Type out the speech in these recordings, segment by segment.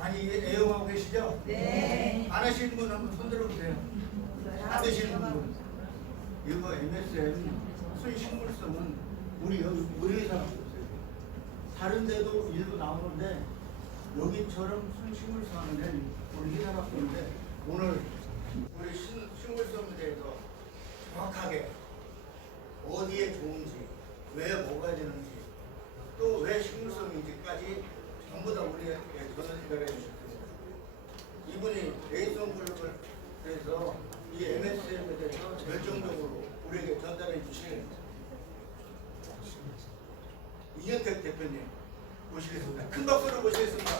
많이 애용하고 계시죠? 네. 안 하시는 분 한번 손 들어보세요. 안 하시는 분. 이거 MSM 순식물성은 우리 회사밖에 없어요. 다른 데도 일부 나오는데 여기처럼 순식물성은 우리 회사밖에 없는데 오늘 우리 식물성에 대해서 정확하게 어디에 좋은지, 왜 먹어야 되는지, 또 왜 식물성인지까지 전부 다 우리에게 전달해 주셨습니다. 이분이 레이son 그룹을 해서 이 MSM에 대해서 결정적으로 우리에게 전달해 주신 이현택 대표님 모시겠습니다. 큰 박수로 모시겠습니다.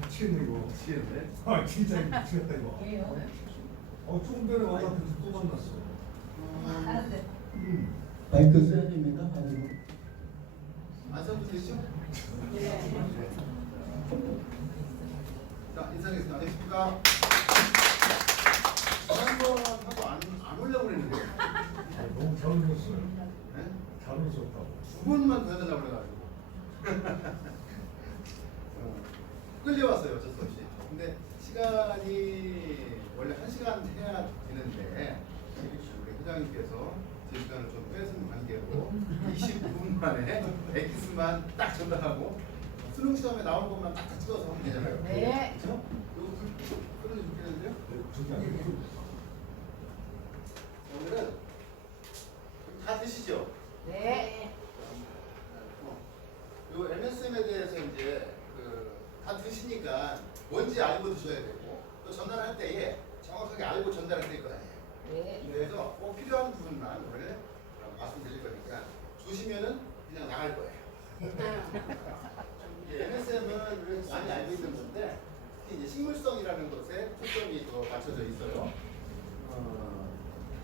미치겠네 이거. 미치겠네. 아 진짜 미치겠다 이거. 조금 전에 와서 또 만났어. 마이크 써야 됩니다. 받으면. 안 써도 되죠? 자, 인사하겠습니다. 안녕하십니까? 지난번하고 안 올려고 그랬는데. 너무 잘 웃었어요. 네? 잘 웃었다고. 두 번만 더 해달라고 그래가지고. 끌려왔어요, 어쩔 수 없이. 근데 시간이 원래 1시간 해야 되는데, 우리 회장님께서 제 시간을 좀 뺏은 관계로 29분 만에 엑스만 딱 전달하고 수능 시험에 나올 것만 딱 찍어서 하면 되잖아요. 네. 그렇죠? 이거 끌어주겠는데요? 저기 아니고. 오늘은 다 드시죠? 네. 요 MSM에 대해서 이제 다 드시니까 뭔지 알고 드셔야 되고 또 전달할 때에 정확하게 알고 전달해야 될 거 아니에요. 네. 그래서 꼭 필요한 부분만 오늘 말씀드릴 거니까 주시면은 그냥 나갈 거예요. MSM은 우리가 많이 알고 있는 건데 특히 이제 식물성이라는 것에 초점이 더 맞춰져 있어요.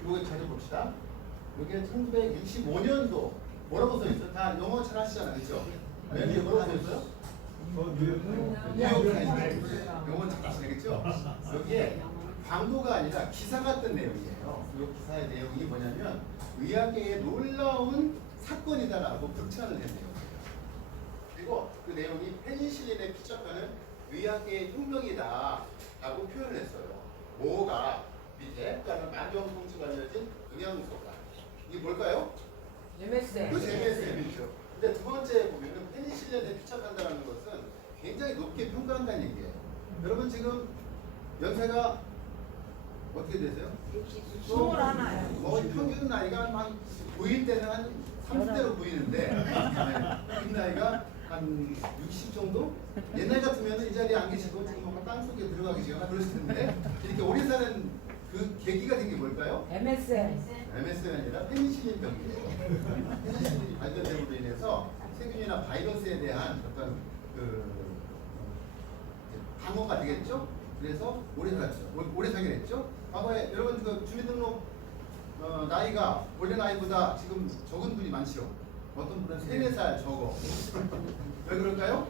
이거 찾아봅시다. 이게 1965년도 뭐라고 써 있어요? 다 영어 잘 하시잖아요, 그렇죠? 맨 위에 뭐라고 써 있어요? 뉴욕 타임즈. 영어 잘 하시겠죠? 여기에 광고가 아니라 기사 같은 내용이에요. 이 기사의 내용이 뭐냐면 의학계의 놀라운 사건이다라고 극찬을 했네요. 그리고 그 내용이 페니실린에 피척하는 의학계의 혁명이다라고 표현을 했어요. 뭐가 밑에 또는 만병통치가 알려진 영양소가 이게 뭘까요? MSM. 그 MSM이죠. 근데 두 번째 보면은 페니실린에 피척한다는 것은 굉장히 높게 평가한다는 얘기예요. 여러분 지금 연세가 어떻게 되세요? 21이요. 평균 나이가 한 보일 때는 한 30대로 보이는데 긴 나이가 한 60 정도? 옛날 같으면 이 자리에 안 계시고 지금 뭔가 땅속에 들어가 계시거나 그러실 텐데 이렇게 오래 사는 그 계기가 된 게 뭘까요? MSM. MSM이 아니라 페니실린 병이에요. 페니실린이 발견됨으로 인해서 세균이나 바이러스에 대한 어떤 방어가 되겠죠? 그래서 오래 살았죠. 오래 살게 됐죠? 과거에 여러분 그 주민등록 나이가 원래 나이보다 지금 적은 분이 많죠? 어떤 분은 3, 4살 적어. 왜 그럴까요?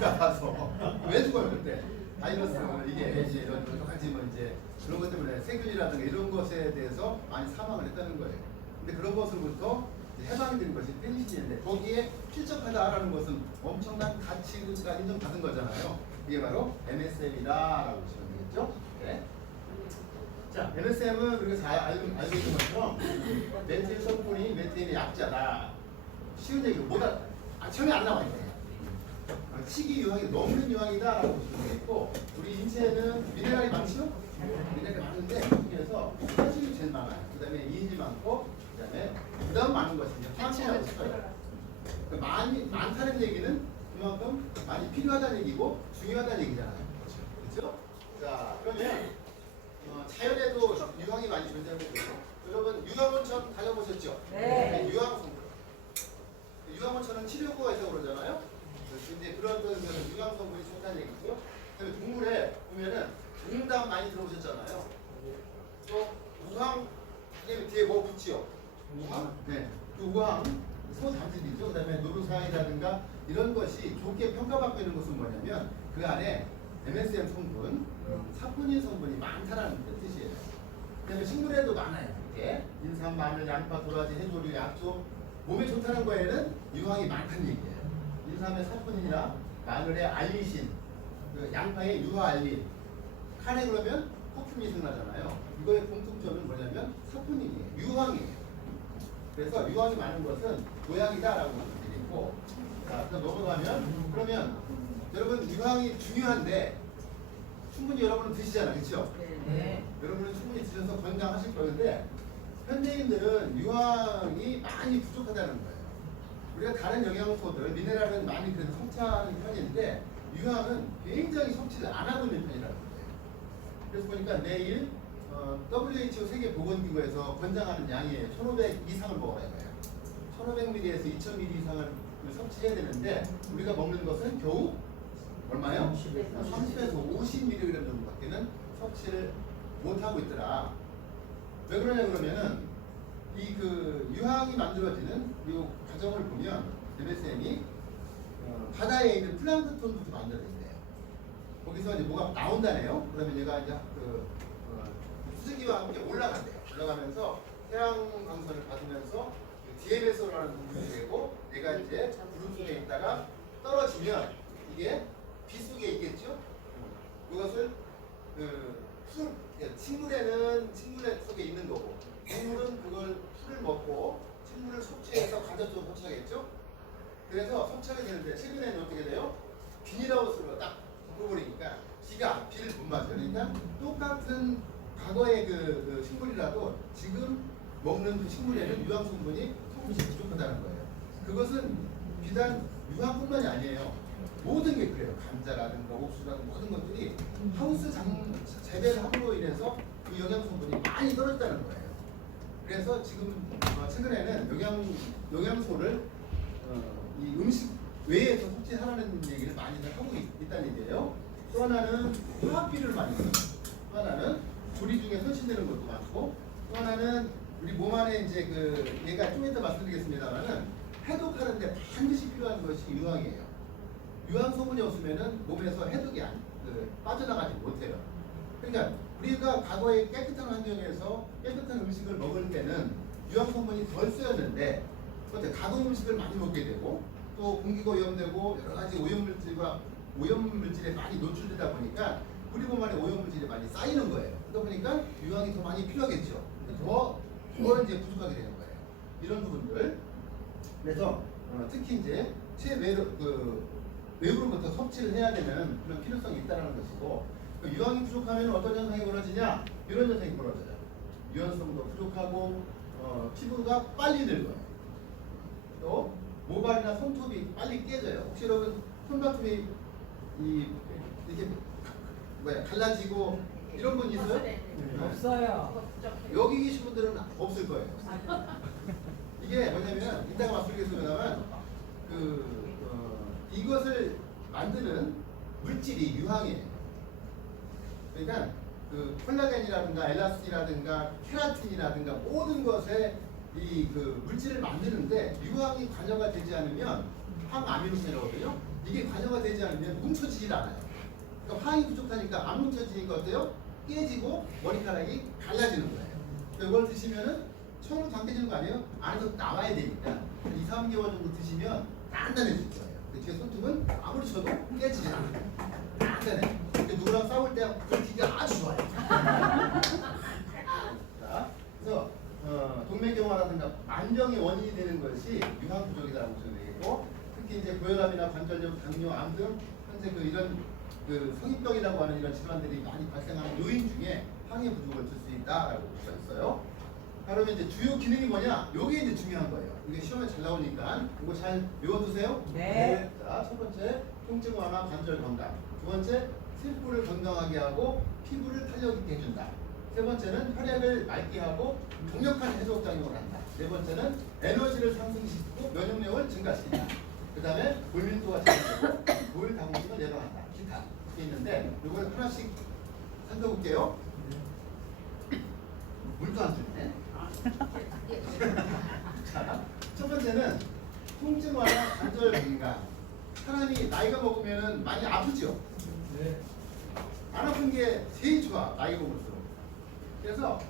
가서 왜 죽어요 그때? 바이러스 이게 이제 이런 여러 가지 뭐 이제 그런 것 때문에 세균이라든가 이런 것에 대해서 많이 사망을 했다는 거예요. 근데 그런 것으로부터 해방이 된 것이 페니실린인데 거기에 필적하다라는 것은 엄청난 가치가 인정받은 거잖아요. 이게 바로 MSM이다라고 보시면 되겠죠? 네. 자, MSM은 우리가 잘 알고 있는 것처럼 메틸 성분이 메틸의 약자다. 쉬운 얘기로 뭐다 처음에 안 나와 있네요. 식이 유황이 넘는 유황이다라고 보시면 되겠고 우리 인체에는 미네랄이 많죠? 미네랄이 많은데 그중에서 산실이 제일 많아요. 그 다음에 이인이 많고 그 다음 많은 것이 이제 화학이라고 써요. 많다는 얘기는 그만큼 많이 필요하다는 얘기고 중요하다는 얘기잖아요. 그렇죠? 자, 그러면 자연에도 유황이 많이 존재하고 있고 여러분 유황온천 다녀보셨죠? 네. 유황성분. 유황온천은 치료효과가 있다고 그러잖아요. 근데 그런 유황성분이 좋다는 얘기죠. 그다음에 동물에 보면은 웅담 많이 들어보셨잖아요. 또 우황 뒤에 뭐 붙지요? 우황? 네. 그 우황 소 담즙이죠. 그다음에 노루사이라든가 이런 것이 좋게 평가받고 있는 것은 뭐냐면 그 안에 MSM 성분, 사포닌 성분이 많다라는 뜻이에요. 그다음에 식물에도 많아요. 이렇게 인삼, 마늘, 양파, 도라지, 해조류, 약초, 몸에 좋다는 거에는 유황이 많다는 얘기예요. 인삼의 사포닌이나 마늘의 알리신, 그 양파의 유화알린, 카레 그러면 퍼퓸이 생나잖아요. 이거의 공통점은 뭐냐면 사포닌이에요. 유황이에요. 그래서 유황이 많은 것은 보약이다라고 말씀드리고, 자, 그럼 넘어가면 그러면 여러분 유황이 중요한데 충분히 여러분은 드시잖아요, 그렇죠? 네. 여러분은 충분히 드셔서 건강하실 거는데 현대인들은 유황이 많이 부족하다는 거예요. 우리가 다른 영양소들, 미네랄은 많이 그래도 섭취하는 편인데 유황은 굉장히 섭취를 안 하고 있는 편이라는 거예요. 그래서 보니까 매일 WHO 세계보건기구에서 권장하는 양이 1,500 이상을 먹어야 해요. 1,500ml에서 2,000ml 이상을 섭취해야 되는데 우리가 먹는 것은 겨우 얼마요? 30에서 50mg 정도밖에는 섭취를 못하고 있더라. 왜 그러냐 그러면은 이 그 유황이 만들어지는 이 과정을 보면 MSM이 바다에 있는 플랑크톤부터 만들어진대요. 거기서 이제 뭐가 나온다네요. 그러면 얘가 이제 수증기와 함께 올라간대요. 올라가면서 태양광선을 받으면서 DMSO라는 부분이 되고 얘가 이제 구름 속에 있다가 떨어지면 이게 비 속에 있겠죠. 그것을 식물에는 식물 속에 있는 거고 동물은 그걸 풀을 먹고 식물을 섭취해서 간접적으로 섭취하겠죠. 그래서 섭취하게 되는데 최근에는 어떻게 돼요? 비닐하우스로 딱 덮어버리니까 비를 못 맞아요. 그러니까 똑같은 과거의 그 식물이라도 지금 먹는 그 식물에는 유황 성분이 조금씩 부족하다는 거예요. 그것은 비단 유황뿐만이 아니에요. 모든 게 그래요. 감자라든가 옥수수라든가 모든 것들이 하우스 재배를 함으로 인해서 그 영양 성분이 많이 떨어졌다는 거예요. 그래서 지금 최근에는 영양소를 이 음식 외에서 섭취하라는 얘기를 많이 하고 있다는 얘기예요. 또 하나는 화학비를 많이 써요. 또 하나는 조리 중에 손실되는 것도 많고, 또 하나는 우리 몸 안에 이제 그 얘가 좀 이따 말씀드리겠습니다만은 해독하는데 반드시 필요한 것이 유황이에요. 유황 성분이 없으면은 몸에서 해독이 빠져나가지 못해요. 그러니까 우리가 과거에 깨끗한 환경에서 깨끗한 음식을 먹을 때는 유황 성분이 덜 쓰였는데 그런데 가공 음식을 많이 먹게 되고 또 공기가 오염되고 여러 가지 오염물질에 많이 노출되다 보니까 우리 몸 안에 오염물질이 많이 쌓이는 거예요. 그러다 보니까 유황이 더 많이 필요하겠죠. 더 이제 부족하게 되는 거예요. 이런 부분들. 그래서 특히 이제 외부로부터 섭취를 해야 되는 그런 필요성이 있다는 것이고, 유황이 부족하면 어떤 현상이 벌어지냐? 이런 현상이 벌어져요. 유연성도 부족하고 피부가 빨리 늙어요. 또 모발이나 손톱이 빨리 깨져요. 혹시 여러분 손발톱이 이렇게 갈라지고 이런 분 있어요? 없어요. 여기 계신 분들은 없을 거예요. 이게 뭐냐면 이따가 말씀드리겠습니다만 이것을 만드는 물질이 유황이에요. 그러니까 그 콜라겐이라든가 엘라스틴이라든가 케라틴이라든가 모든 것에 이 그 물질을 만드는데 유황이 관여가 되지 않으면 항아미노산이거든요. 이게 관여가 되지 않으면 뭉쳐지질 않아요. 그러니까 황이 부족하니까 안 뭉쳐지니까 어때요? 깨지고 머리카락이 갈라지는 거예요. 그러니까 이걸 드시면은 처음으로 당겨지는 거 아니에요? 안에서 나와야 되니까 2, 3개월 정도 드시면 단단해질 거예요. 제 손톱은 아무리 쳐도 깨지지 않아요. 단단해. 누구랑 싸울 때 긁기가 아주 좋아요. 자, 그래서 동맥경화라든가 만병의 원인이 되는 것이 유황 부족이라고 보시면 되겠고, 특히 이제 고혈압이나 관절염, 당뇨, 암 등 현재 이런 성인병이라고 하는 이런 질환들이 많이 발생하는 요인 중에 항의 부족을 줄 수 있다라고 볼 수 있어요. 그러면 이제 주요 기능이 뭐냐? 요게 이제 중요한 거예요. 이게 시험에 잘 나오니까 이거 잘 외워두세요. 네. 자, 첫 번째 통증 완화, 관절 건강. 두 번째 세포를 건강하게 하고 피부를 탄력 있게 해준다. 세 번째는 혈액을 맑게 하고 강력한 해독 작용을 한다. 네 번째는 에너지를 상승시키고 면역력을 증가시킨다. 그 다음에 골밀도가 제한되고 물 당분을 예방한다. 기타 이렇게 있는데 이걸 하나씩 살펴볼게요. 물도 안 주네. 자, 첫 번째는 통증 완화, 관절 건강. 사람이 나이가 먹으면 많이 아프죠? 네. 안 아픈 게 제일 좋아, 나이가 먹을수록. 그래서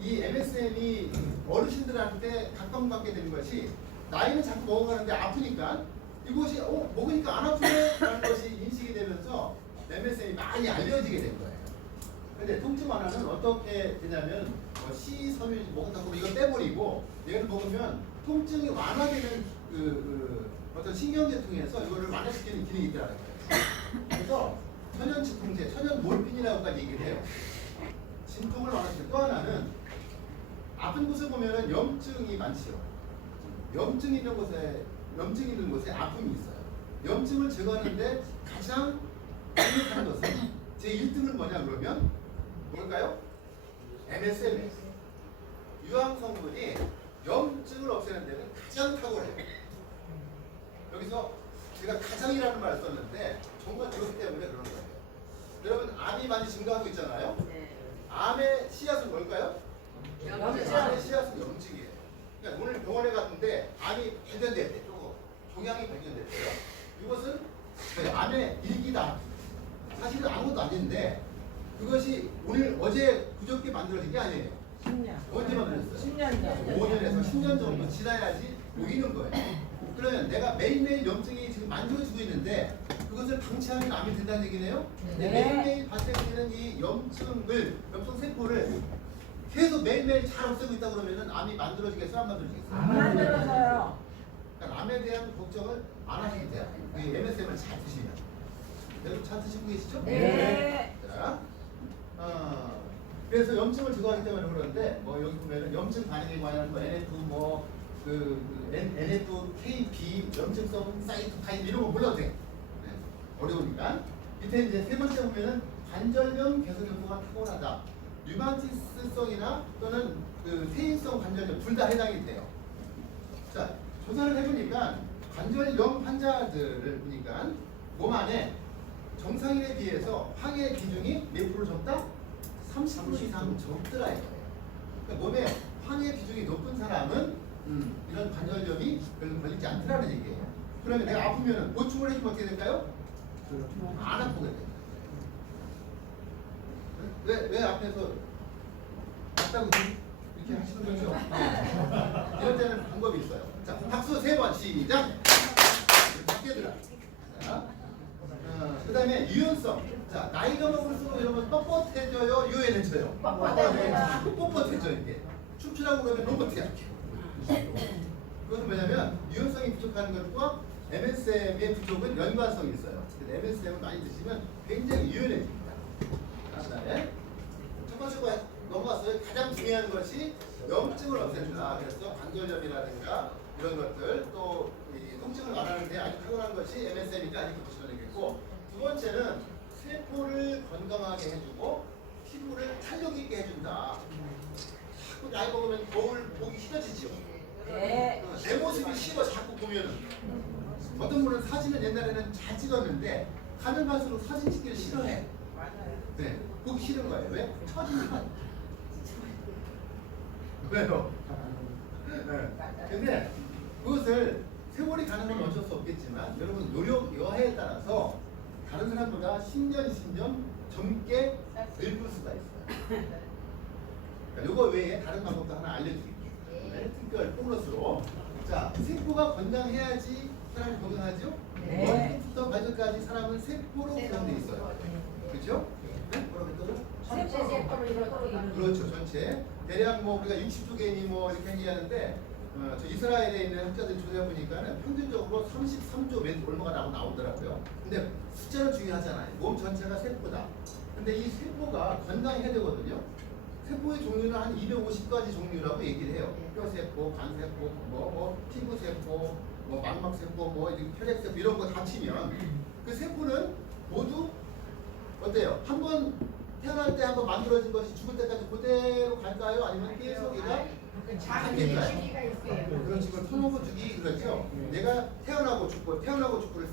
이 MSM이 어르신들한테 각광받게 된 것이 나이는 자꾸 먹어가는데 아프니까 이것이 먹으니까 안 아프네라는 것이 인식이 되면서 MSM이 많이 알려지게 된 거예요. 근데 통증 완화는 어떻게 되냐면 C 섬유 먹었다 보면 이거 빼버리고 얘를 먹으면 통증이 완화되는 어떤 신경계통에서 이거를 완화시키는 기능이 있더라고요. 그래서 천연 진통제, 천연 몰핀이라고까지 얘기를 해요. 진통을 완화시키는 또 하나는 아픈 곳을 보면은 염증이 많지요. 염증 있는 곳에 아픔이 있어요. 염증을 제거하는데 가장 강력한 것은 제 1등은 뭐냐 그러면 뭘까요? MSM. 유황 성분이 염증을 없애는 데는 가장 탁월해요. 여기서 제가 가장이라는 말을 썼는데 정말 그렇기 때문에 그런 거예요. 여러분 암이 많이 증가하고 있잖아요. 암의 씨앗은 뭘까요? 암의 씨앗은 염증이에요. 그러니까 오늘 병원에 갔는데 암이 발견됐대. 종양이 발견됐어요. 이것은 암의 일기다. 사실은 아무것도 아닌데 그것이 어제 그저께 만들어진 게 아니에요. 10년. 언제 만들었어요? 10년 전. 5년에서 10년 정도 지나야지 보이는 거예요. 그러면 내가 매일매일 염증이 지금 만들어지고 있는데 그것을 방치하면 암이 된다는 얘기네요. 네. 매일매일 발생되는 이 염증 세포를 계속 매일매일 잘 없애고 있다 그러면은 암이 만들어지겠어요? 안 만들어지겠어요? 안 만들어서요. 그러니까 암에 대한 걱정을 안 하시면 돼요. 이 MSM을 잘 드시면. 여러분 잘 드시고 계시죠? 네. 자, 그래서 염증을 제거하기 때문에 그러는데 여기 보면은 염증 반응에 관한 NF NF KB 염증성 사이토카인 이런 거 몰라도 돼. 네, 어려우니까. 밑에 이제 세 번째 보면은 관절염 개선 효과가 탁월하다. 류마티스성이나 또는 퇴행성 관절염 둘 다 해당이 돼요. 자, 조사를 해보니까 관절염 환자들을 보니까 몸 안에 정상인에 비해서 항해 비중이 몇 프로 적다? 30% 이상 적더라 이거예요. 그러니까 몸에 항해 비중이 높은 사람은 이런 관절염이 별로 걸리지 않더라는 얘기예요. 그러면 내가 아프면 보충을 해주면 어떻게 될까요? 안 아프게 돼요. 왜 앞에서 아프다고 이렇게 하시는 거죠? 이럴 때는 방법이 있어요. 자, 박수 3번 시작. 바뀌어들어. 그 다음에 유연성. 자, 나이가 먹을수록 여러분 뻣뻣해져요, 유연해져요. 자꾸 뻣뻣해져 이게. 춤추라고 그러면 로봇이야. 그것은 뭐냐면 유연성이 부족한 것과 MSM의 부족은 연관성이 있어요. MSM을 많이 드시면 굉장히 유연해집니다. 그 다음에 첫 번째 거 넘어갔어요. 가장 중요한 것이 염증을 없앤다. 그래서 관절염이라든가 이런 것들 또 이 통증을 완화하는 데 아주 탁월한 것이 MSM이니까 아직 보시면 되겠고, 두 번째는 세포를 건강하게 해주고 피부를 탄력 있게 해준다. 자꾸 나이 먹으면 거울 보기 싫어지죠. 네. 내 모습이 싫어 자꾸 보면은. 어떤 분은 사진을 옛날에는 잘 찍었는데 가면 갈수록 사진 찍기를 싫어해. 네, 보기 싫은 거예요. 왜? 처지니까. 왜요? 네. 근데 그것을 세월이 가는 건 어쩔 수 없겠지만 여러분 노력 여하에 따라서 다른 사람보다 10년 젊게 늙을 수가 있어요. 그러니까 요거 외에 다른 방법도 하나 알려드릴게요. 네, 특별 보너스로. 자, 세포가 건강해야지 사람이 건강하죠? 네. 머리부터 발끝까지 사람은 세포로 구성되어 있어요. 그렇죠? 네? 뭐라고 했더라? 전체 세포를 이루어져. 그렇죠, 전체. 대략 우리가 60조 개니 이렇게 얘기하는데 저 이스라엘에 있는 학자들이 조사해 보니까는 평균적으로 33조 몇 얼마가 나오더라고요. 근데 숫자는 중요하잖아요. 몸 전체가 세포다. 근데 이 세포가 건강해야 되거든요. 세포의 종류는 한 250가지 종류라고 얘기를 해요. 뼈세포, 간세포, 피부세포, 망막세포, 혈액세포 이런 거 다 치면 그 세포는 모두 어때요? 한번 태어날 때 한번 만들어진 것이 죽을 때까지 그대로 갈까요? 아니면 계속 얘가 바뀔까요? 그렇지, 그걸 턴오버 주기 그러죠. 내가 태어나고 죽고를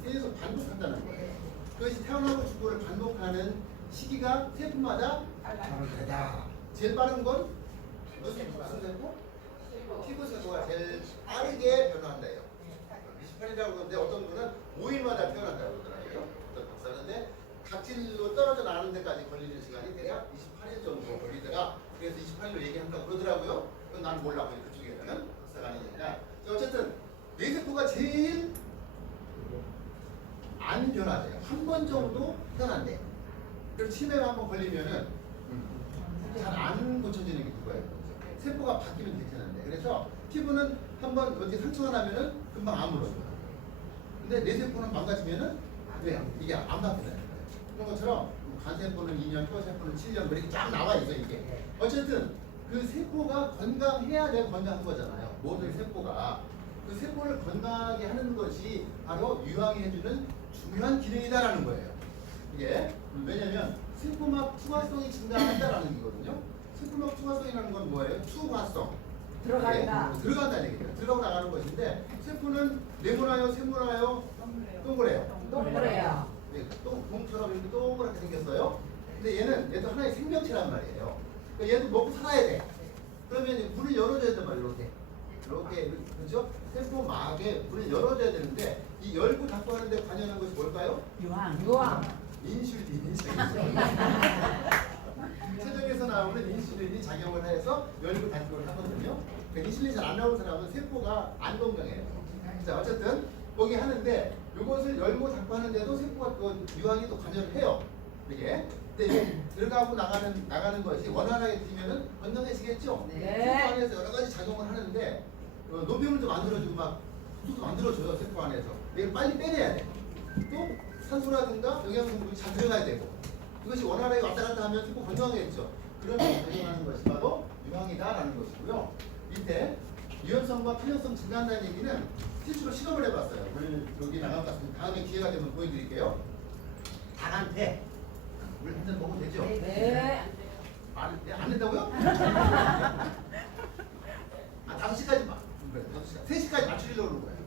계속 반복한다는 거예요. 그것이 태어나고 죽고를 반복하는 시기가 세포마다 다르다. 제일 빠른 건 무슨 세포? 피부세포가 제일 빠르게 변화한다요. 28이라고 그러는데 어떤 분은 5일마다 태어난다고 그러더라고요. 어떤 박사는데 각질로 떨어져 나가는 데까지 걸리는 시간이 대략 28일 정도 걸리더라. 그래서 28일로 얘기한다고 그러더라고요. 그건 난 몰라. 그쪽에는 박사가 아니니까. 어쨌든 세포가 제일 안 변화돼요. 한 번 정도 변한대. 그래서 치매가 한번 걸리면은 잘 안 고쳐지는 게 그거예요. 세포가 바뀌면 괜찮은데. 그래서 피부는 한번 어떻게 상처가 나면은 금방 안 물어줘요. 근데 내 세포는 망가지면은 왜요? 이게 안 바뀌잖아요. 그런 것처럼 간세포는 2년, 뼈세포는 7년 뭐 이렇게 쫙 나와 있어 이게. 어쨌든 그 세포가 건강해야 내가 건강한 거잖아요. 모든 세포가. 그 세포를 건강하게 하는 것이 바로 유황이 해주는 중요한 기능이다라는 거예요. 이게 왜냐면 세포막 투과성이 증가한다라는 얘기거든요. 세포막 투과성이라는 건 뭐예요? 투과성. 들어간다. 들어간다는 얘기예요. 들어가고 나가는 것인데 세포는 네모나요, 세모나요, 동그래요. 동그래요. 네, 동처럼 이렇게 동그랗게 생겼어요. 근데 얘도 하나의 생명체란 말이에요. 그러니까 얘도 먹고 살아야 돼. 그러면 이제 문을 열어줘야 된단 말이에요. 이렇게 그렇죠? 세포막에 문을 열어줘야 되는데 이 열고 닫고 하는데 관여하는 것이 뭘까요? 유황. 인슐린. 체적에서 나오는 인슐린이 작용을 해서 열고 닫고를 하거든요. 그러니까 인슐린이 잘 안 나오는 사람은 세포가 안 건강해요. 자, 어쨌든 거기 하는데 이것을 열고 닫고 하는데도 세포가 또 유황이 또 관여를 해요. 이게. 근데 이게 들어가고 나가는 것이 원활하게 되면은 건강해지겠죠. 네. 세포 안에서 여러 가지 작용을 하는데 노폐물도 만들어주고 막 수도 만들어줘요. 세포 안에서. 이걸 빨리 빼내야 돼. 또 산소라든가 영양분들이 잘 들어가야 되고 이것이 원활하게 왔다 갔다 하면 세포 건강하겠죠. 그런 작용하는 것이 바로 유황이다라는 것이고요. 밑에 유연성과 필연성 증가한다는 얘기는 실제로 실험을 해봤어요. 오늘 여기 나갈 것 같습니다. 다음에 기회가 되면 보여드릴게요. 닭한테 물 한 잔 먹으면 되죠? 네. 안 된다고요? 5시까지 막. 3시까지 맞추려고 그러는 거예요.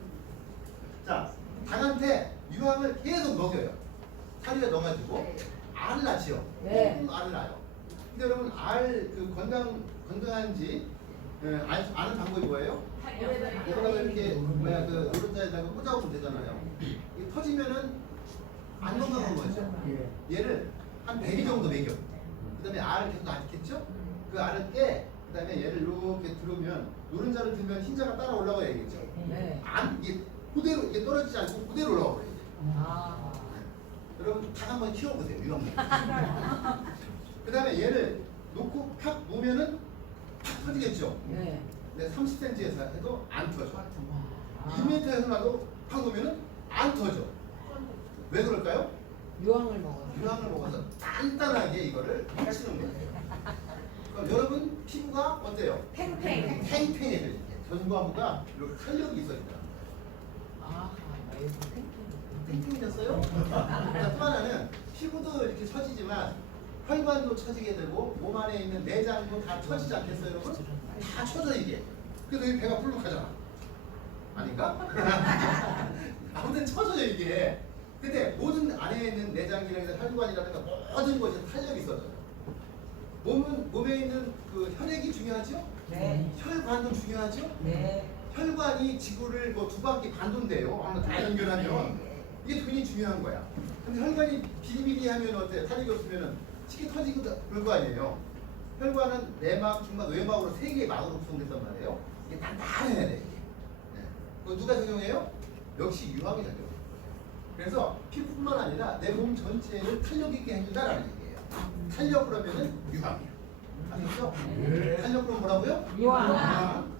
자, 닭한테 유황을 계속 먹여요. 사료에 넣어가지고 알을 낳지요. 네. 알을 낳아요. 근데 여러분 그 건강한지 아는 방법이 뭐예요? 여기다가 이렇게 그 노른자에다가 꽂아보면 되잖아요. 이게 터지면은 안 건강한 거죠. 얘를 한 100일 정도 먹여. 그다음에 알을 계속 낳겠죠? 그 알을 깨. 그다음에 얘를 이렇게 들으면 노른자를 들면 흰자가 따라 올라와야겠죠. 네. 이게 그대로 이게 떨어지지 않고 그대로 올라와 버려요. 아. 여러분 닭 한번 키워보세요. 유황. 그다음에 얘를 놓고 팍 놓으면은 팍 터지겠죠. 네. 근데 30cm에서 해도 안 터져. 아. 2m에서 나도 팍 놓으면은 안 터져. 왜 그럴까요? 유황을 먹어요. 유황을 먹어서 단단하게 이거를 펼치는 거예요. 그럼 여러분 피부가 어때요? 팽팽. 팽팽해져. 전과부가 이렇게 탄력이 있어야 된다. 아, 팽팽해졌어요? 자, 또 하나는 피부도 이렇게 처지지만 혈관도 처지게 되고 몸 안에 있는 내장도 다 처지지 않겠어요, 여러분? 다 처져 이게. 그래서 이 배가 불룩하잖아. 아닌가? 아무튼 처져요 이게. 근데 모든 안에 있는 내장이라든가 혈관이라든가 모든 것이 탄력이 있어져요. 몸에 있는 그 혈액이 중요하죠? 네. 혈관도 중요하죠? 네. 혈관이 지구를 뭐 2바퀴 반 돈대요. 한번 다 연결하면 이게 굉장히 중요한 거야. 근데 혈관이 비리비리하면 어때? 탄력이 없으면은 쉽게 터지고 그럴 거 아니에요. 혈관은 내막, 중막, 외막으로 3개의 막으로 구성됐단 말이에요. 이게 단단해야 돼. 이게. 네. 그거 누가 적용해요? 역시 유황이 적용해요. 그래서 피부뿐만 아니라 내 몸 전체를 탄력 있게 해준다라는 얘기예요. 탄력 그러면은 유황이야. 아시죠? 네. 탄력 그럼 뭐라고요? 유황.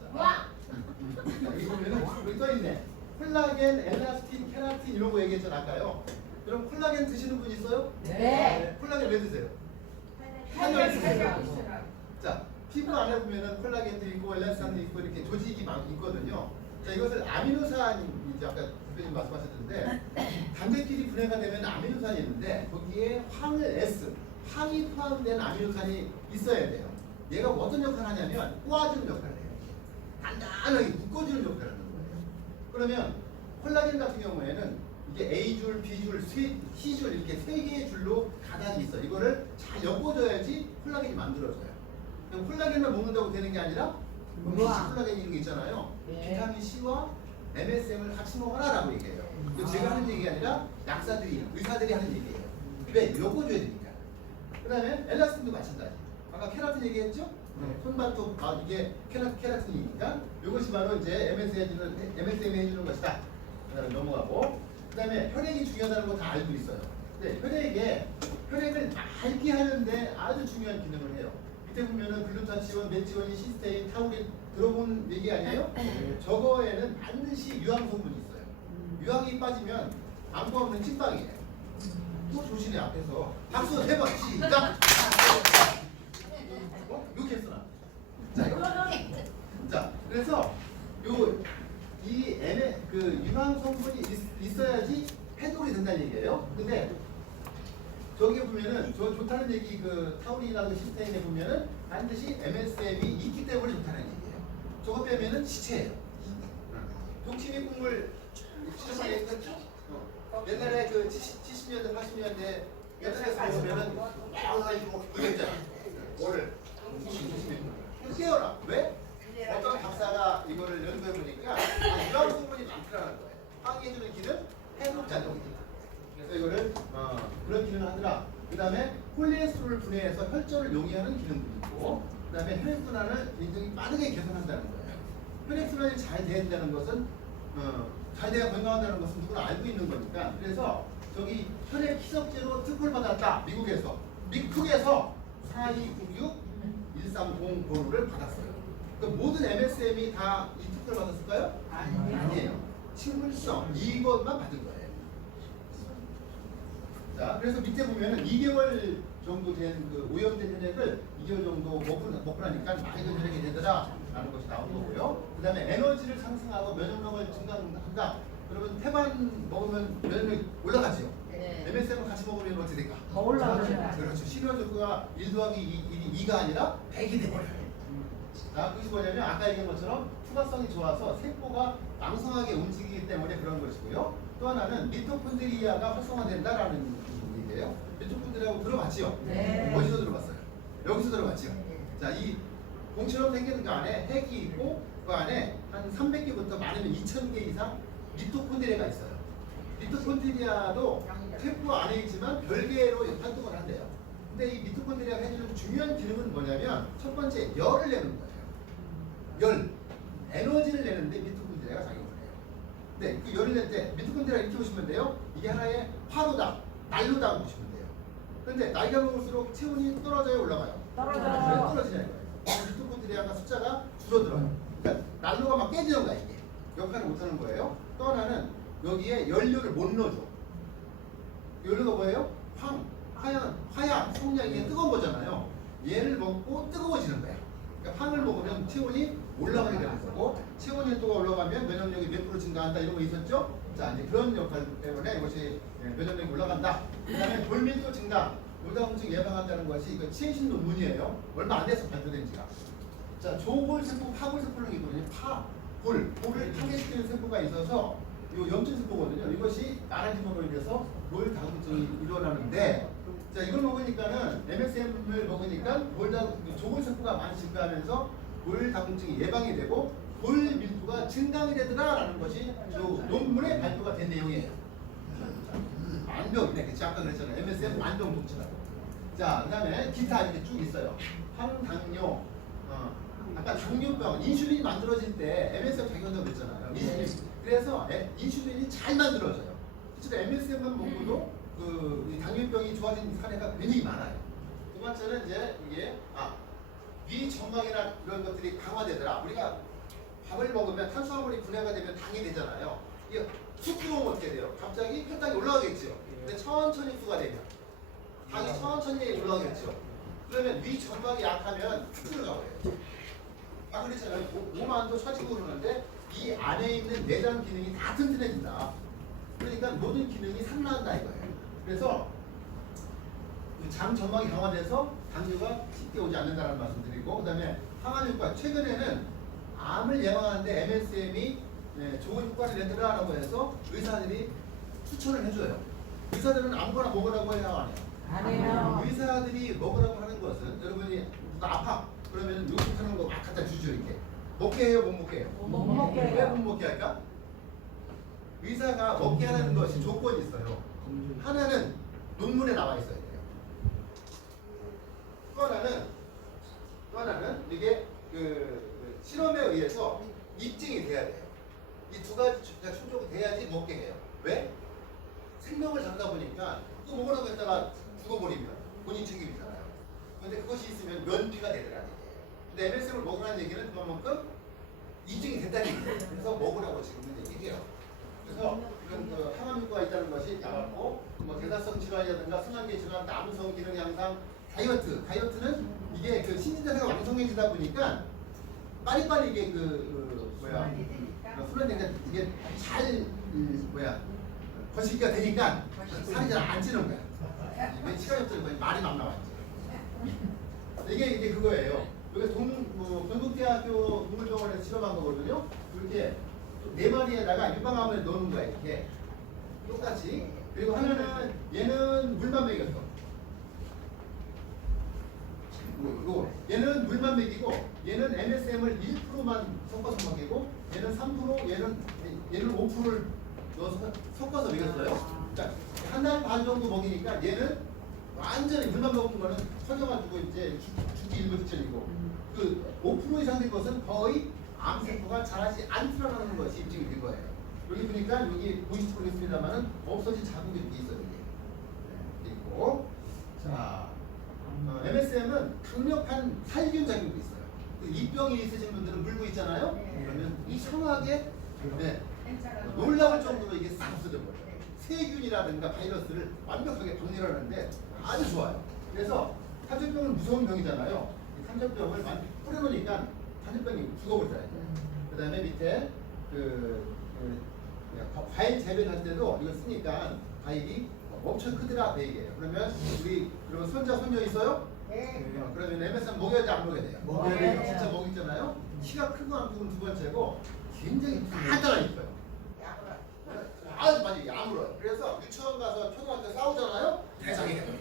여기 보면은 여기 써있네. 콜라겐, 엘라스틴, 케라틴 이런 거 얘기했잖아 아까요. 그럼 콜라겐 드시는 분 있어요? 네. 콜라겐 왜 드세요? 탄력 있으세요. 자, 피부 안에 보면은 콜라겐도 있고 엘라스틴도 있고 이렇게 조직이 많 있거든요. 자, 이것을 아미노산이 이제 아까 대표님 말씀하셨는데 단백질이 분해가 되면 아미노산이 있는데 거기에 황을 S, 황이 포함된 아미노산이 있어야 돼요. 얘가 어떤 역할을 하냐면 꼬아주는 역할을 해요. 단단하게 묶어주는 역할을 하는 거예요. 그러면 콜라겐 같은 경우에는 이게 A줄, B줄, C줄 이렇게 3개의 줄로 가닥이 있어. 이거를 잘 엮어줘야지 콜라겐이 만들어져요. 그럼 콜라겐만 먹는다고 되는 게 아니라 우와. 콜라겐 이런 게 있잖아요. 네. 비타민 C와 MSM을 같이 먹어라라고 얘기해요. 이거 제가 하는 얘기가 아니라 약사들이, 의사들이 하는 얘기예요. 왜? 엮어줘야 되니까. 그 다음에 엘라스틴도 마찬가지. 아까 케라틴 얘기했죠? 손발톱, 이게 케라틴이니까 이것이 바로 이제 MSM이 해주는 것이다. 그다음에 넘어가고, 그다음에 혈액이 중요하다는 거 다 알고 있어요. 근데 혈액을 맑게 하는데 아주 중요한 기능을 해요. 밑에 보면은 글루타치온, 메티오닌, 시스테인, 타우린 들어본 얘기 아니에요? 저거에는 반드시 유황 성분이 있어요. 유황이 빠지면 안구 없는 찐빵이에요. 또 조심해 앞에서 박수 3번 시작. 이렇게 했어 나. 자, 그래서 그 유황 성분이 있어야지 해독이 된다는 얘기예요. 근데 저기 보면은 좋다는 얘기 그 타우린이나 시스테인에 보면은 반드시 MSM이 있기 때문에 좋다는 얘기예요. 저거 빼면은 시체예요. 동치미 국물 시중에 옛날에 그 70년대 80년대 옛날에 보면은 그거 있잖아. 뭐를 동치미 국물 깨어라. 왜? 어떤 박사가 이거를 연구해 보니까 유황 성분이 많더라는 거예요. 항해해주는 기능, 해독 작용이다. 그래서 이거를 그런 기능을 하더라. 그 다음에 콜레스테롤을 분해해서 혈전을 용이하는 기능도 있고, 그 다음에 혈액순환을 굉장히 빠르게 개선한다는 거예요. 혈액순환이 잘 된다는 것은 잘 돼야 건강하다는 것은 누구나 알고 있는 거니까. 그래서 저기 혈액 희석제로 특허를 받았다. 미국에서 4296 1300번호를 받았어요. 그 모든 MSM이 다 이 특허를 받았을까요? 아니에요. 식물성 이것만 받은 거예요. 자, 그래서 밑에 보면은 2개월 정도 된 그 오염된 혈액을 2개월 정도 먹고 나니까 맑은 혈액이 되더라라는 것이 나온 거고요. 그 다음에 에너지를 상승하고 면역력을 증강한다. 그러면 태반 먹으면 면역력이 올라가죠. 네. MSM을 같이 먹으면 어떻게 될까? 더 올라가죠. 그렇죠. 실현적구가 1 더하기 2가 아니라 100이 돼버려요. 자, 그것이 뭐냐면 아까 얘기한 것처럼 투과성이 좋아서 세포가 왕성하게 움직이기 때문에 그런 것이고요. 또 하나는 미토콘드리아가 활성화된다라는 얘기예요. 미토콘드리아하고 들어봤지요? 네. 어디서 들어봤어요? 여기서 들어봤지요? 자, 이 공처럼 생기는 그 안에 핵이 있고 그 안에 한 300개부터 많으면 2000개 이상 미토콘드리아가 있어요. 미토콘드리아도 세포 안에 있지만 별개로 활동을 한대요. 근데 이 미토콘드리아가 해주는 중요한 기능은 뭐냐면 첫 번째 열을 내는 거예요. 열, 에너지를 내는데 미토콘드리아가 작용을 해요. 네, 그 열을 낼 때 미토콘드리아 이렇게 보시면 돼요. 이게 하나의 화로다, 난로다 보시면 돼요. 그런데 나이가 먹을수록 체온이 떨어져요, 올라가요? 떨어져요. 떨어지냐 이거예요. 미토콘드리아가 숫자가 줄어들어요. 그러니까 난로가 막 깨지는 거야 이게. 역할을 못하는 거예요. 또 하나는 여기에 연료를 못 넣어줘. 연료가 뭐예요? 화약, 성냥 이게 뜨거운 거잖아요. 얘를 먹고 뜨거워지는 거야. 그러니까 황을 먹으면 체온이 올라가게 되는 거고, 체온이 또 올라가면 면역력이 몇 프로 증가한다 이런 거 있었죠? 자, 이제 그런 역할 때문에 이것이 면역력이 올라간다. 그 다음에 돌밀도 증가, 골다공증 예방한다는 것이 이거 최신 논문이에요. 얼마 안 돼서 발표된 지가. 자, 조골세포, 파골세포를 있거든요. 볼을 파괴시키는 세포가 있어서 이 염증세포거든요. 이것이 나라지방으로 인해서 골다공증이 일어나는데, 자, 이걸 먹으니까는 MSM을 먹으니까 조골세포가 많이 증가하면서 골다공증이 예방이 되고 골 밀도가 증강이 되더라라는 것이 이 논문에 발표가 된 내용이에요. 만병이네. 그치? 아까 그랬잖아요. MSM 만병 독치라고. 자, 그 다음에 기타 이렇게 쭉 있어요. 항당뇨, 아까 당뇨병, 인슐린이 만들어질 때 MSM 작용한다고 그랬잖아요. 인슐린. 그래서 인슐린이 잘 만들어져요. 실제로 MSM만 먹고도 이 당뇨병이 좋아진 사례가 굉장히 많아요. 두 번째는 이제 이게 위 점막이나 이런 것들이 강화되더라. 우리가 밥을 먹으면 탄수화물이 분해가 되면 당이 되잖아요. 이게 쑥 들어오면 어떻게 돼요? 갑자기 혈당이 올라가겠죠. 근데 천천히 흡수가 되면 당이 천천히 올라가겠죠. 그러면 위 점막이 약하면 흡수를 가버려요. 그랬잖아요. 몸안도 처지고 그러는데 이 안에 있는 내장 기능이 다 튼튼해진다. 그러니까 모든 기능이 살아난다 이거예요. 그래서 장 점막이 강화돼서 당뇨가 쉽게 오지 않는다는 말씀드리고, 그 다음에 항암 효과. 최근에는 암을 예방하는데 MSM이 좋은 효과를 내더라라고 해서 의사들이 추천을 해줘요. 의사들은 아무거나 먹으라고 해야 안 해요. 안 해요. 의사들이 먹으라고 하는 것은 여러분이 누가 아파 그러면 요식하는 거 막 갖다 주죠. 이렇게 먹게 해요, 못 먹게 해요? 못 먹게 해요. 왜 못 먹게 할까? 의사가 먹게 하는 것이 조건이 있어요. 하나는 논문에 나와 있어야 돼요. 또 하나는 이게 그 실험에 의해서 입증이 돼야 돼요. 이 두 가지 충족이 돼야지 먹게 해요. 왜? 생명을 잡다 보니까 또 먹으라고 했다가 죽어버리면 본인 책임이잖아요. 근데 그것이 있으면 면피가 되더라는 얘기예요. 근데 MSM을 먹으라는 얘기는 그만큼 입증이 됐다는 얘기예요. 그래서 먹으라고 지금은 얘기해요. 그래서 이런 그 항암 효과가 있다는 것이 나왔고, 뭐 대사성 질환이라든가 순환계 질환, 남성 기능 향상, 다이어트는 이게 그 신진대사가 왕성해지다 보니까 빨리빨리 이게 순환되니까 이게 잘 거시기가 되니까 살이 잘 안 찌는 거야. 이게 시간이 없으니까 말이 막 나와 이제. 이게 그거예요. 여기 동국대학교 동물병원에서 실험한 거거든요. 이렇게 4마리에다가 유방암을 넣는 거야 이렇게 똑같이. 그리고 하나는 얘는 물만 먹였어. 얘는 물만 먹이고 얘는 MSM을 1%만 섞어서 먹이고 얘는 3% 얘는 5%를 넣어서 섞어서 먹였어요. 그러니까 한 달 반 정도 먹이니까 얘는 완전히 물만 먹은 거는 터져가지고 이제 죽기 일부 직전이고 그 5% 이상 된 것은 거의 암세포가 자라지 않더라는 것이 입증이 된 거예요. 여기 보니까 여기 보이시지 모르겠습니다만은 없어진 자국이 이렇게 있어요. 이게 있고 자. MSM은 강력한 살균 작용도 있어요. 그 입병이 있으신 분들은 물고 있잖아요. 그러면 이상하게 놀라울 정도로 이게 싹 없어져 버려요. 세균이라든가 바이러스를 완벽하게 박멸하는데 아주 좋아요. 그래서 탄저병은 무서운 병이잖아요. 이 탄저병을 많이 뿌려놓으니까 탄저병이 죽어버리잖아요. 그 다음에 밑에 과일 재배할 때도 이걸 쓰니까 과일이 엄청 크더라 그 얘기예요. 그러면 그러면 손자 손녀 있어요? 네. 그러면 MSM 먹여야 돼 안 먹여야 돼요? 먹여야 돼요. 진짜 먹이잖아요. 키가 크고 안 크고는 두 번째고 굉장히 단단하게 있어요. 아주 많이 야물어요. 그래서 유치원 가서 초등학교 싸우잖아요. 대장이 돼요.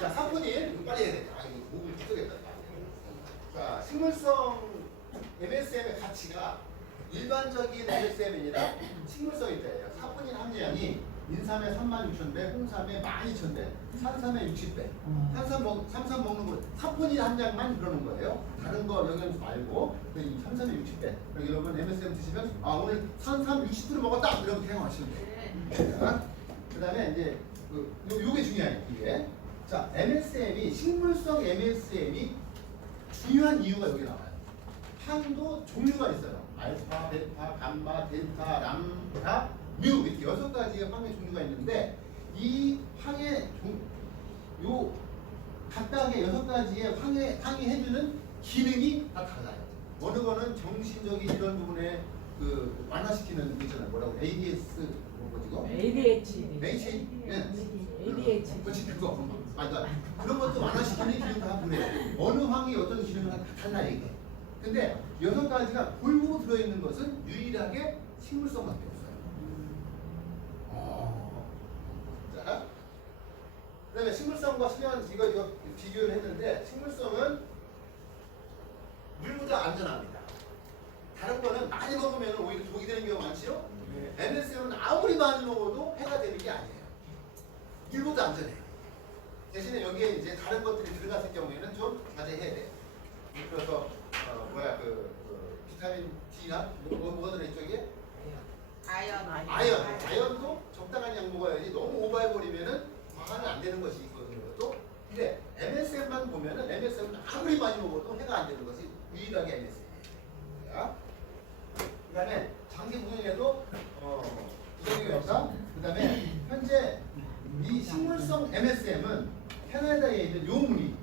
자, 사포닌 이거 빨리 해야 돼. 이거 목을 뜯겠다. 자, 식물성 MSM의 가치가 일반적인 MSM이라 식물성일 때예요. 사포닌 함량이 인삼에 36,000배, 홍삼에 12,000배, 산삼에 60배. 산삼 먹는 거 사포닌 함량만 그러는 거예요. 다른 거 영양소 말고 산삼에 60배. 여러분 MSM 드시면 오늘 산삼 60% 먹었다 이러면 태양하시면 돼요. 그다음에 이제 요게 중요해요. 이게 자 MSM이 식물성 MSM이 중요한 이유가 여기 나와요. 향도 종류가 있어요. 알파, 베타, 감마, 델타, 람다, 뮤 이렇게 6가지의 황의 종류가 있는데 이 황의 요 각각의 6가지의 황이 해주는 기능이 다 달라요. 어느 거는 정신적인 이런 부분에 완화시키는 거 있잖아요. 뭐라고 ADS 뭐지고? ADHD. ADHD. 그렇지 그거. 맞아. 그런 것도 완화시키는 기능도 하고 그래요. 어느 황이 어떤 기능을 다 달라 이게. 근데 6가지가 골고루 들어있는 것은 유일하게 식물성밖에 없어요. 자, 그다음에 식물성과 수면 이거 비교를 했는데 식물성은 물보다 안전합니다. 다른 거는 많이 먹으면 오히려 독이 되는 경우가 많지요. MSM은 아무리 많이 먹어도 해가 되는 게 아니에요. 물보다 안전해요. 대신에 여기에 이제 다른 것들이 들어갔을 경우에는 좀 자제해야 돼요. 그래서 비타민 D나 뭐가 들어있죠 이게? 아연도 적당한 양 먹어야지 너무 오버해버리면은 과하면 안 되는 것이 있거든요. 또 근데 MSM만 보면은 MSM은 아무리 많이 먹어도 해가 안 되는 것이 유일하게 MSM이에요. 그다음에 장기 부인에도 부작용이 없다. 그다음에 현재 이 식물성 MSM은 캐나다에 있는 요무늬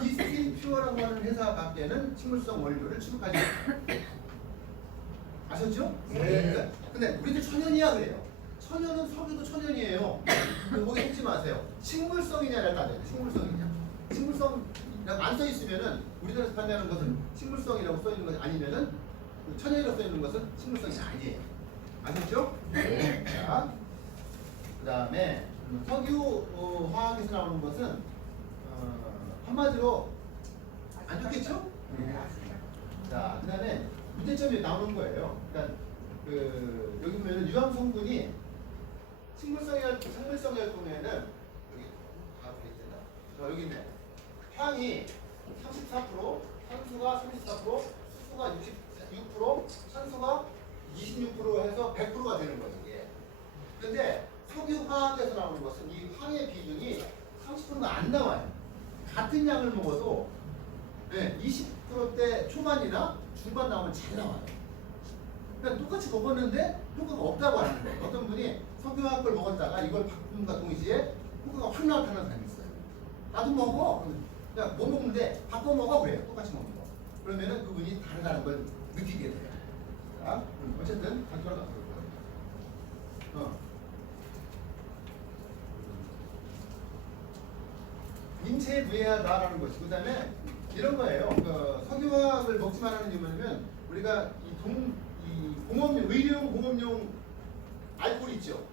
디스틸 퓨어라고 하는 회사 밖에는 식물성 원료를 취급하지 않아요. 아셨죠? 네. 근데 우리들 천연이야 그래요. 천연은 석유도 천연이에요. 거기 속지 마세요. 식물성이냐를 따져요. 식물성이냐. 식물성 안 써 있으면은 우리나라에서 판매하는 것은 식물성이라고 써 있는 것이 아니면은 천연이라고 써 있는 것은 식물성이 아니에요. 아셨죠? 네. 자, 그다음에 석유 화학에서 나오는 것은 한마디로 안 좋겠죠? 자, 그다음에 문제점이 나오는 거예요. 그러니까 여기 보면은 유황 성분이 식물성이 보면은 여기 여기 있네. 향이 34%, 산수가 34%, 수소가 66%, 산소가 26% 해서 100%가 되는 거예요, 이게. 근데 석유화학에서 나오는 것은 이 황의 비중이 30%가 안 나와요. 같은 양을 먹어도 20%대 초반이나 중반 나오면 잘 나와요. 그러니까 똑같이 먹었는데 효과가 없다고 하는 거예요. 어떤 분이 석유화학 걸 먹었다가 이걸 바꿈과 동시에 효과가 확 나타나는 사람이 있어요. 나도 먹어. 그냥 못 먹는데 바꿔 먹어 그래요. 똑같이 먹는 거. 그러면은 그분이 다르다는 걸 느끼게 돼요. 자, 어쨌든 단순한 거고요. 인체에 무해하다라는 것이고, 그다음에 이런 거예요. 석유화학을 먹지 말라는 이유는 우리가 이 공업용, 의료용 공업용 알코올 있죠.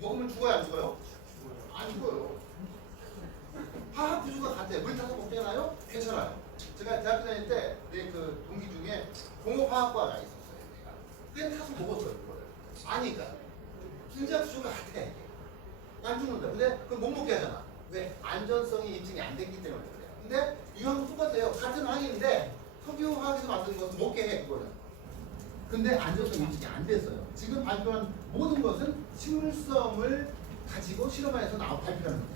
먹으면 죽어요, 안 죽어요? 안 죽어요. 화학 구조가 같아요. 물 타서 먹잖아요. 괜찮아요. 제가 대학교 다닐 때 내 그 동기 중에 공업화학과가 있었어요. 내가 꽤 타서 먹었어요, 그거를. 아니까 진짜 구조가 같아. 안 죽는다. 근데 그걸 못 먹게 하잖아. 왜? 안전성이 입증이 안 됐기 때문에 그래요. 근데 유황도 똑같아요. 같은 황인데 석유화학에서 만든 것은 먹게 해, 그거는. 근데 안전성 입증이 안 됐어요. 지금 발표한 모든 것은 식물성을 가지고 실험해서 발표하는 거예요.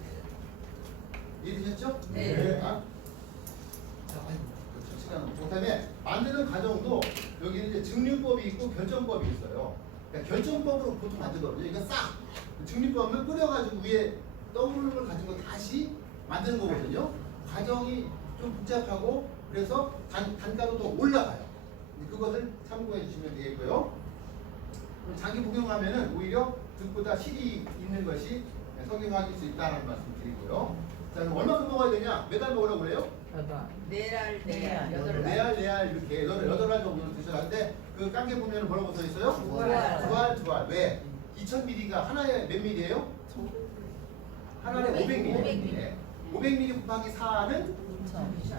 이해되셨죠? 네. 자, 그렇죠. 시간. 그다음에 만드는 과정도 여기는 이제 증류법이 있고 결정법이 있어요. 그러니까 결정법으로 보통 만들거든요. 이거 싹 증류법은 끓여가지고 위에 떠오르는 걸 가지고 다시 만드는 거거든요. 과정이 좀 복잡하고 그래서 단가도 더 올라가요. 그것을 참고해 주시면 되겠고요. 장기 복용하면은 오히려 득보다 실이 있는 것이 석유화학일 수 있다는 말씀 드리고요. 자, 그럼 얼마큼 먹어야 되냐? 매달 먹으라고 그래요? 네알 네알 이렇게 여덟 알 정도는 드셔야 하는데 그 깡게 보면 뭐라고 써 있어요? 두 알. 왜? 2000ml가 하나에 몇 ml예요? 하나에 500ml. 500ml 곱하기 4는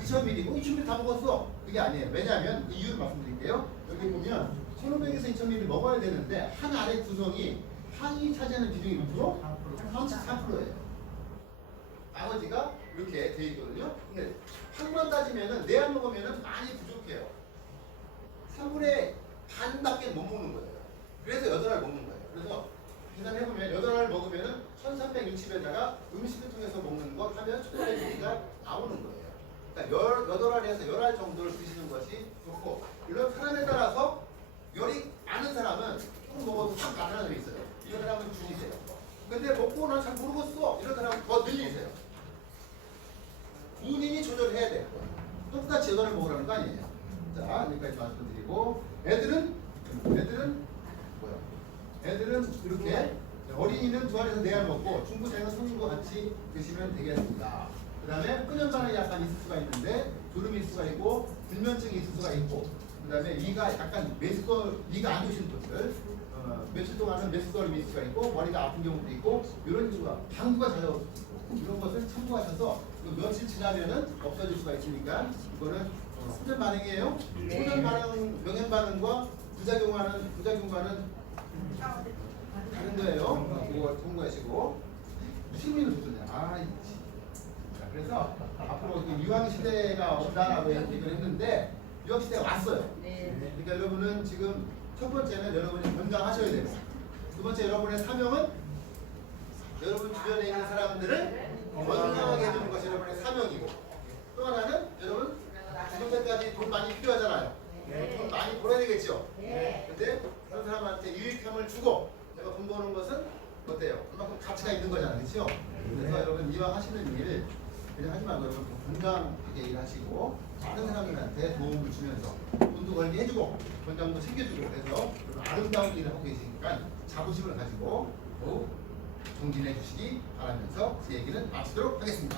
2000ml고 2000ml 다 먹었어. 그게 아니에요. 왜냐하면 그 이유를 말씀드릴게요. 여기 보면 1500에서 2000ml 먹어야 되는데 한 알의 구성이 황이 차지하는 비중이 몇 프로? 34%예요. 나머지가 이렇게 돼 있거든요. 근데 황만 따지면은 4알 먹으면은 많이 부족해요. 3분의 반밖에 못 먹는 거예요. 그래서 8알 먹는 거예요. 그래서 계산해보면 8알 먹으면은 1360에다가 음식을 통해서 먹는 것 하면 초콜릿 얘기가 나오는 거예요. 그러니까 8알에서 10알 정도를 드시는 것이 좋고, 이런 사람에 따라서 열이 많은 사람은 조금 먹어도 확 나타나는 사람이 있어요. 이런 사람은 줄이세요. 근데 먹고 난 잘 모르겠어. 이런 사람은 더 늘리세요. 본인이 조절해야 돼요. 똑같이 8알 먹으라는 거 아니에요. 자, 여기까지 말씀드리고, 애들은 뭐야? 애들은 이렇게 어린이는 2알에서 4알 먹고 중고생은 성인과 같이 드시면 되겠습니다. 그 다음에 끈연 반응이 약간 있을 수가 있는데 졸음이 있을 수가 있고 불면증이 있을 수가 있고, 그 다음에 위가 약간 위가 안 좋으신 분들 며칠 동안은 메스꺼림이 있을 수가 있고 머리가 아픈 경우도 있고, 이런 경우가 방구가 잦아올 수 있고, 이런 것을 참고하셔서 며칠 지나면은 없어질 수가 있으니까 이거는 소전 반응이에요. 소전 반응, 병행 반응과 부작용과는 다른 거예요. 그거 통과하시고 시민은 좋잖아요. 자, 그래서 앞으로 유황 시대가 없다라고 얘기를 했는데 유황 시대가 왔어요. 그러니까 여러분은 지금 첫 번째는 여러분이 건강하셔야 돼요. 두 번째, 여러분의 사명은 여러분 주변에 있는 사람들을 건강하게 해주는 것이 여러분의 사명이고, 또 하나는 여러분 죽을 때까지 돈 많이 필요하잖아요. 돈 많이 벌어야 되겠죠. 근데 그런 사람한테 유익함을 주고 내가 돈 버는 것은 어때요? 그만큼 가치가 있는 거잖아요. 그렇죠? 그래서 여러분 이왕 하시는 일 그냥 하지 말고 여러분 건강하게 일하시고 많은 사람들한테 도움을 주면서 돈도 벌게 해주고 건강도 챙겨주고, 그래서 아름다운 일을 하고 계시니까 자부심을 가지고 더욱 정진해 주시기 바라면서 제 얘기는 마치도록 하겠습니다.